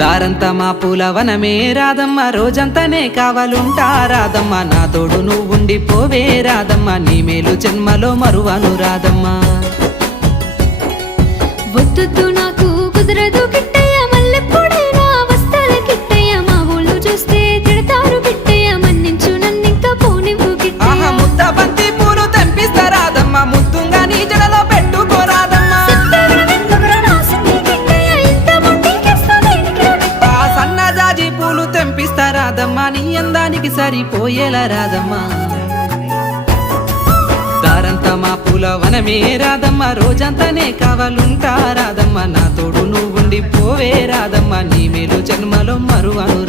దారంతా మా పూలవనమే రాదమ్మ, రోజంతానే కావాలుంటా రాదమ్మ, నా తోడు నువ్వుండిపోవే రాదమ్మ, నీ మేలు జన్మలో మరువను రాదమ్మ. వద్దు నాకు కుదరదు కిట్టయ్య, మల్లెప్పుడైనా వస్తాల కిట్టయ్య, మా ఊళ్ళు చూస్తే తిడతారు కిట్టయ్య, మన్నించు నన్నింకా పోనివ్వు కిట్టయ్య. ఆహా ముద్ద బంతి పూలు తెంపిస్తా రాదమ్మ, ముద్దుంగా నీ జడలో పెట్టుకోరాదమ్మ. సన్నజాజి పూలు తెంపిస్తా రాదమ్మ, నీ అందానికి సరిపోయేలా రాదమ్మ. దారంతా మా పూలవనమే రాదమ్మ, రోజంతానే కావాలుంటా రాదమ్మ, నా తోడు నువ్వుండిపోవే రాదమ్మ, నీ మేలు జన్మలో మరువను